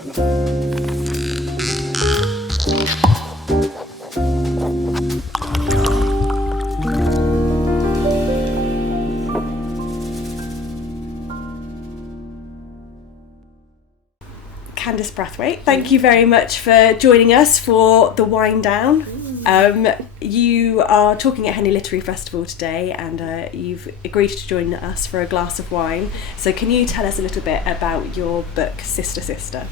Candice Brathwaite, thank you very much for joining us for the wind down. You are talking at Henley Literary Festival today, and you've agreed to join us for a glass of wine. So can you tell us a little bit about your book, Sista Sister?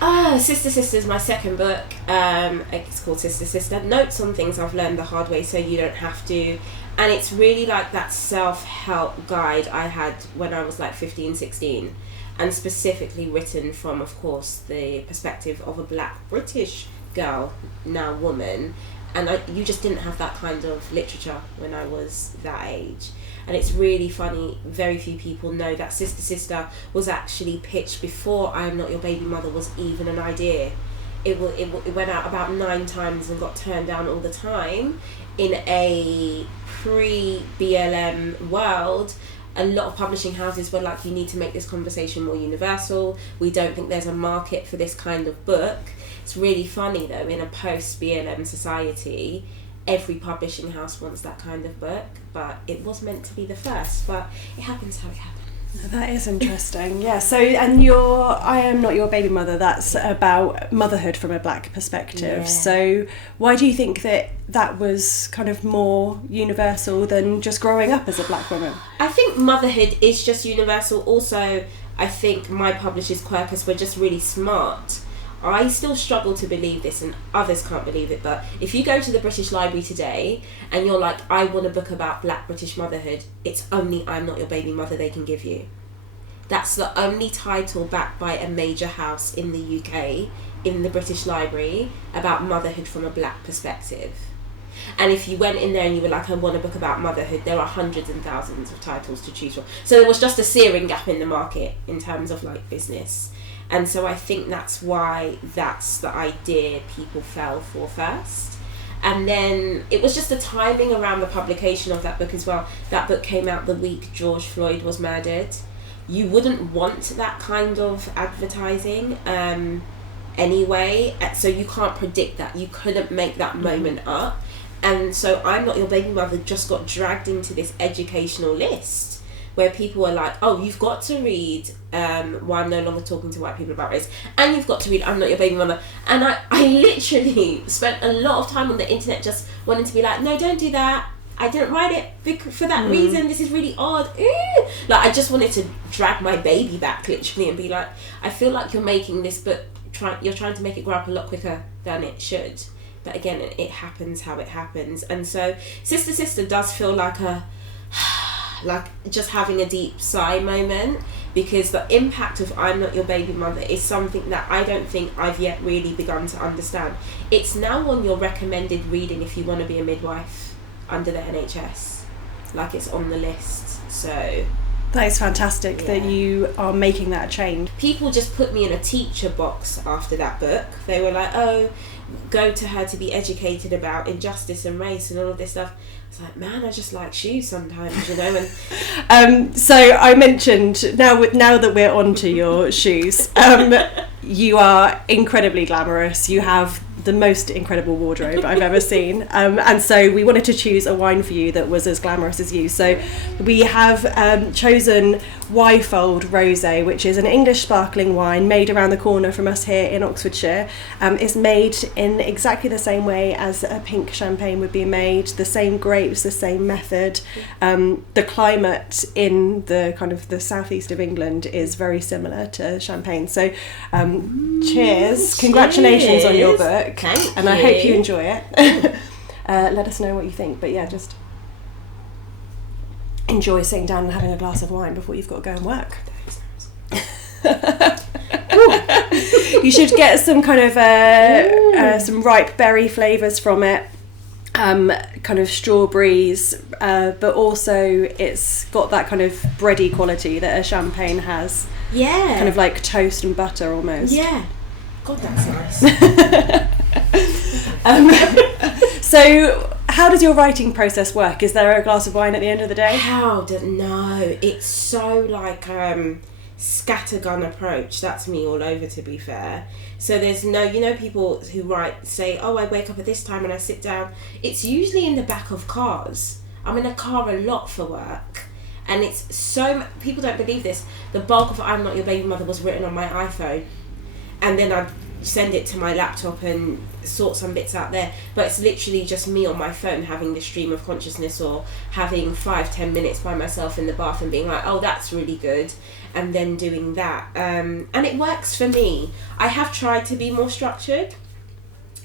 Sista Sister is my second book. It's called Sista Sister. Notes on things I've learned the hard way so you don't have to. And it's really like that self-help guide I had when I was like 15, 16. And specifically written from, of course, the perspective of a black British girl, now woman. And you just didn't have that kind of literature when I was that age. And it's really funny, very few people know that Sista Sister was actually pitched before I Am Not Your Baby Mother was even an idea. It went out about 9 times and got turned down all the time. In a pre-BLM world, a lot of publishing houses were like, you need to make this conversation more universal. We don't think there's a market for this kind of book. It's really funny though, in a post-BLM society, every publishing house wants that kind of book, but it was meant to be the first, but it happens how it happens. That is interesting, yeah. So, and I Am Not Your Baby Mother, that's about motherhood from a black perspective. Yeah. So why do you think that was kind of more universal than just growing up as a black woman? I think motherhood is just universal. Also, I think my publishers, Quercus, were just really smart. I still struggle to believe this, and others can't believe it, but if you go to the British Library today and you're like, I want a book about black British motherhood, it's only I'm Not Your Baby Mother they can give you. That's the only title backed by a major house in the UK, in the British Library, about motherhood from a black perspective. And if you went in there and you were like, I want a book about motherhood, there are hundreds and thousands of titles to choose from. So there was just a searing gap in the market in terms of like business. And so I think that's why that's the idea people fell for first. And then it was just the timing around the publication of that book as well. That book came out the week George Floyd was murdered. You wouldn't want that kind of advertising anyway. So you can't predict that. You couldn't make that moment up. And so I'm Not Your Baby Mother just got dragged into this educational list where people are like, oh, you've got to read Why I'm No Longer Talking to White People About Race, and you've got to read I'm Not Your Baby Mother. And I literally spent a lot of time on the internet just wanting to be like, no, don't do that. I didn't write it for that reason. This is really odd. Like, I just wanted to drag my baby back, literally, and be like, I feel like you're making this book, you're trying to make it grow up a lot quicker than it should. But again, it happens how it happens. And so Sista Sister does feel like like just having a deep sigh moment, because the impact of I'm Not Your Baby Mother is something that I don't think I've yet really begun to understand. It's now on your recommended reading if you want to be a midwife under the NHS. Like, it's on the list. So that is fantastic that you are making that change. People just put me in a teacher box after that book. They were like, oh, go to her to be educated about injustice and race and all of this stuff. It's like, man, I just like shoes sometimes, you know. And so I mentioned, now that we're on to your shoes, you are incredibly glamorous. You have the most incredible wardrobe I've ever seen, and so we wanted to choose a wine for you that was as glamorous as you. So we have chosen Wyfold Rosé, which is an English sparkling wine made around the corner from us here in Oxfordshire. It's made in exactly the same way as a pink champagne would be made, the same grapes, the same method. The climate in the kind of the southeast of England is very similar to champagne. So cheers. Congratulations on your book. Thank and you. I hope you enjoy it. Let us know what you think. But yeah, just enjoy sitting down and having a glass of wine before you've got to go and work. You should get some kind of some ripe berry flavours from it. Kind of strawberries, but also it's got that kind of bready quality that a champagne has. Yeah. Kind of like toast and butter almost. Yeah. God, that's nice. So how does your writing process work? Is there a glass of wine at the end of the day? No, it's so like scattergun approach. That's me all over, to be fair. So there's no, you know, people who say, oh, I wake up at this time and I sit down. It's usually in the back of cars. I'm in a car a lot for work. And it's so, people don't believe this. The bulk of I'm Not Your Baby Mother was written on my iPhone. And then I'd send it to my laptop and sort some bits out there. But it's literally just me on my phone having the stream of consciousness, or having 5-10 minutes by myself in the bath and being like, oh, that's really good. And then doing that. And it works for me. I have tried to be more structured.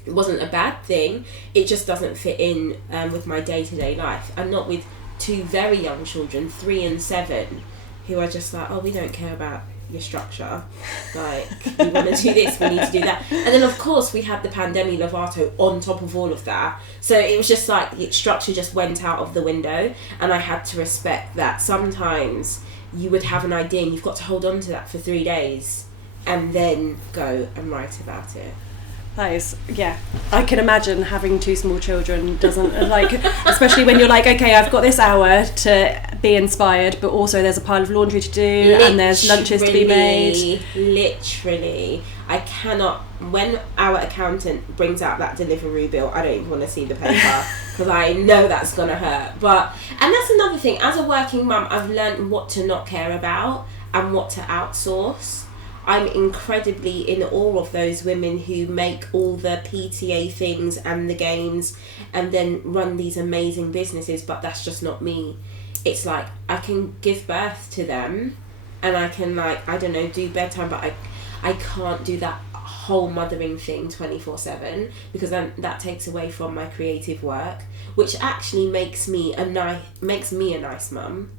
It wasn't a bad thing. It just doesn't fit in with my day-to-day life. And not with 2 very young children, 3 and 7, who are just like, oh, we don't care about your structure. Like, we want to do this, we need to do that. And then, of course, we had the pandemic Lovato on top of all of that. So it was just like the structure just went out of the window. And I had to respect that. Sometimes you would have an idea and you've got to hold on to that for 3 days and then go and write about it. That is, yeah. I can imagine having 2 small children doesn't, like, especially when you're like, okay, I've got this hour to be inspired, but also there's a pile of laundry to do, and there's lunches to be made. Literally. I cannot, when our accountant brings out that delivery bill, I don't even want to see the paper, because I know that's going to hurt. And that's another thing, as a working mum, I've learned what to not care about and what to outsource. I'm incredibly in awe of those women who make all the PTA things and the games and then run these amazing businesses, but that's just not me. It's like, I can give birth to them and I can, like, I don't know, do bedtime, but I can't do that whole mothering thing 24/7, because then that takes away from my creative work, which actually makes me a nice mum.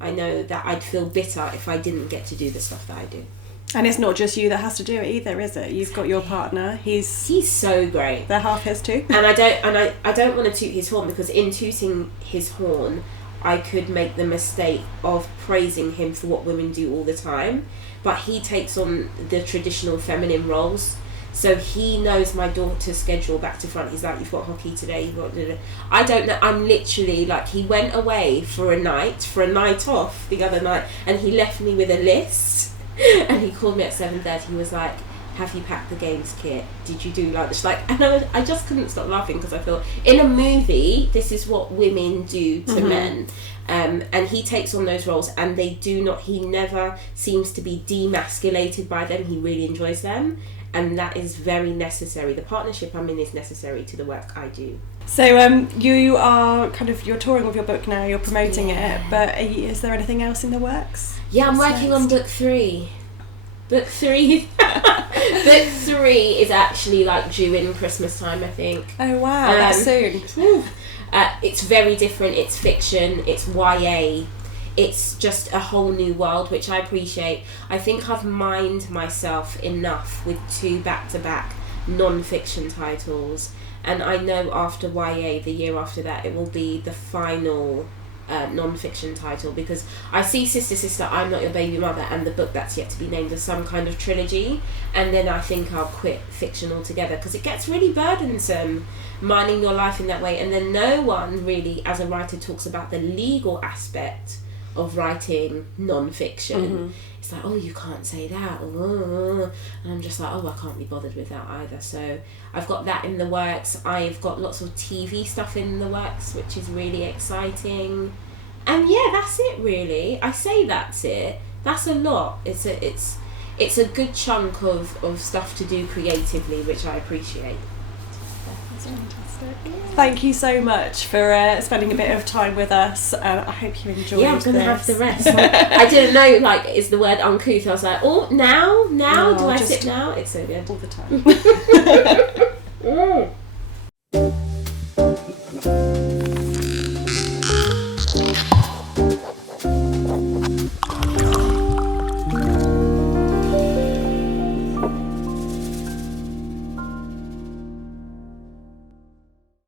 I know that I'd feel bitter if I didn't get to do the stuff that I do. And it's not just you that has to do it either, is it? You've got your partner. He's so great. They're half his too. And I don't want to toot his horn, because in tooting his horn, I could make the mistake of praising him for what women do all the time. But he takes on the traditional feminine roles. So he knows my daughter's schedule back to front. He's like, you've got hockey today, you've got... I don't know. I'm literally like, he went away for a night off the other night, and he left me with a list. And he called me at 7:30. He was like, have you packed the games kit? Did you do lunch? Like, and I just couldn't stop laughing, because I thought, in a movie, this is what women do to men. And he takes on those roles, and he never seems to be demasculated by them. He really enjoys them. And that is very necessary. The partnership I'm in is necessary to the work I do. So you are you're touring with your book now, you're promoting it, but is there anything else in the works? Yeah, I'm working on book 3. Book 3 is actually like due in Christmas time, I think. Oh wow, that's soon. It's very different. It's fiction, it's YA. It's just a whole new world, which I appreciate. I think I've mined myself enough with 2 back-to-back non-fiction titles, and I know after YA, the year after that, it will be the final non-fiction title, because I see Sista Sister, I'm Not Your Baby Mother, and the book that's yet to be named as some kind of trilogy, and then I think I'll quit fiction altogether, because it gets really burdensome mining your life in that way, and then no one really, as a writer, talks about the legal aspect of writing non-fiction. It's like, oh, you can't say that, and I'm just like, oh, I can't be bothered with that either. So I've got that in the works. I've got lots of TV stuff in the works, which is really exciting. And yeah, that's it really. I say that's it. That's a lot. It's a good chunk of stuff to do creatively, which I appreciate. That's fantastic. Thank you so much for spending a bit of time with us. I hope you enjoyed this. Yeah, I'm going to have the rest. I didn't know, like, is the word uncouth. I was like, oh, now? Do I sit now? It's so good. All the time.